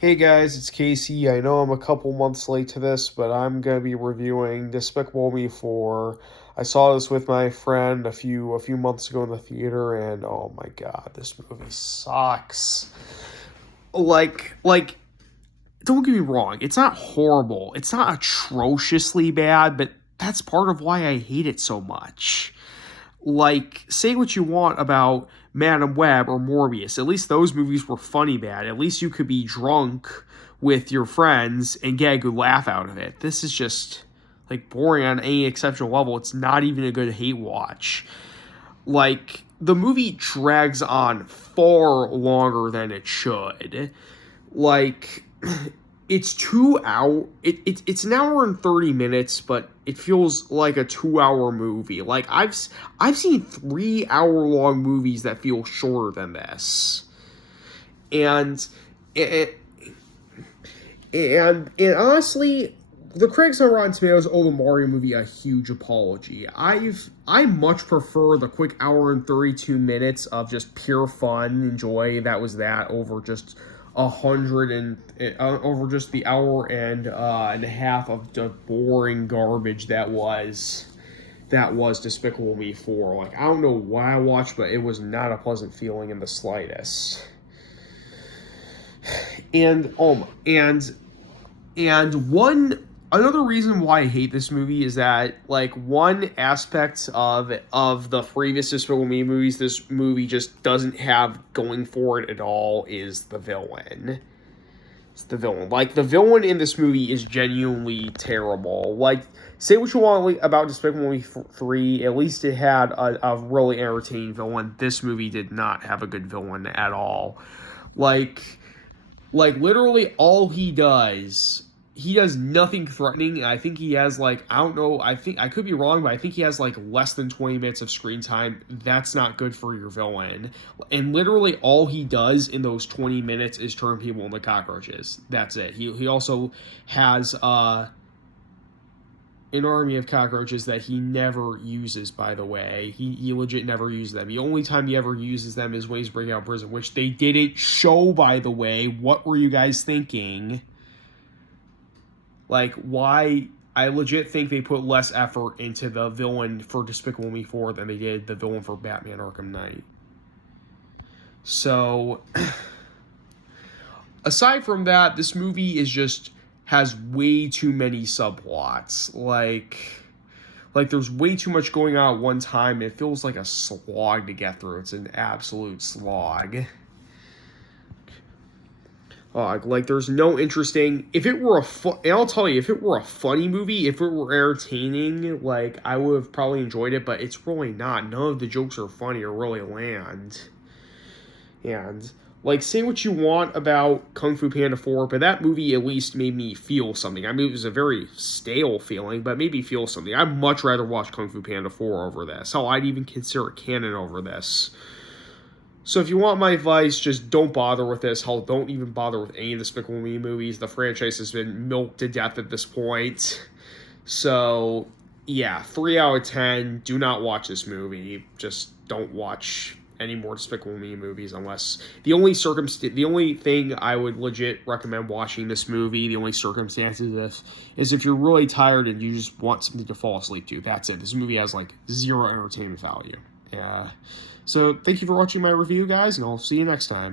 Hey guys, it's Casey. I know I'm a couple months late to this, but I'm gonna be reviewing Despicable Me 4. I saw this with my friend a few months ago in the theater, and oh my god, this movie sucks. Like, don't get me wrong, it's not horrible. It's not atrociously bad, but that's part of why I hate it so much. Like, say what you want about Madam Web or Morbius. At least those movies were funny bad. At least you could be drunk with your friends and get a good laugh out of it. This is just like boring on any exceptional level. It's not even a good hate watch. Like, the movie drags on far longer than it should. Like, it's 2 hour. It's an hour and 30 minutes, but it feels like a 2 hour movie. Like, I've seen 3 hour long movies that feel shorter than this, and it, and honestly, the critics on Rotten Tomatoes owe the Mario movie a huge apology. I much prefer the quick hour and 32 minutes of just pure fun and joy that over just over just the hour and a half of the boring garbage that was Despicable Me 4. Like, I don't know why I watched, but it was not a pleasant feeling in the slightest. And one another reason why I hate this movie is that, like, one aspect of the previous Despicable Me movies, this movie just doesn't have going for it at all is the villain. It's the villain. Like, the villain in this movie is genuinely terrible. Like, say what you want about Despicable Me 3, at least it had a really entertaining villain. This movie did not have a good villain at all. Like literally all he does nothing threatening. I think he has, like, I don't know, I think I could be wrong, but I think he has like less than 20 minutes of screen time. That's not good for your villain. And literally all he does in those 20 minutes is turn people into cockroaches. That's it. He also has an army of cockroaches that he never uses, by the way. He legit never uses them. The only time he ever uses them is when he's breaking out of prison, which they didn't show, by the way. What were you guys thinking? Like, why? I legit think they put less effort into the villain for Despicable Me 4 than they did the villain for Batman Arkham Knight. So, aside from that, this movie is just has way too many subplots. Like there's way too much going on at one time. It feels like a slog to get through. It's an absolute slog. Like, there's no interesting. If it were and I'll tell you, if it were a funny movie, if it were entertaining, like, I would have probably enjoyed it. But it's really not. None of the jokes are funny or really land. And, like, say what you want about Kung Fu Panda 4, but that movie at least made me feel something. I mean, it was a very stale feeling, but it made me feel something. I'd much rather watch Kung Fu Panda 4 over this. Hell, I'd even consider it canon over this. So if you want my advice, just don't bother with this. Hell, don't even bother with any of the Despicable Me movies. The franchise has been milked to death at this point. So, yeah, 3 out of 10. Do not watch this movie. Just don't watch any more Despicable Me movies unless the only thing I would legit recommend watching this movie, the only circumstances is if you're really tired and you just want something to fall asleep to. That's it. This movie has like zero entertainment value. Yeah. So thank you for watching my review, guys, and I'll see you next time.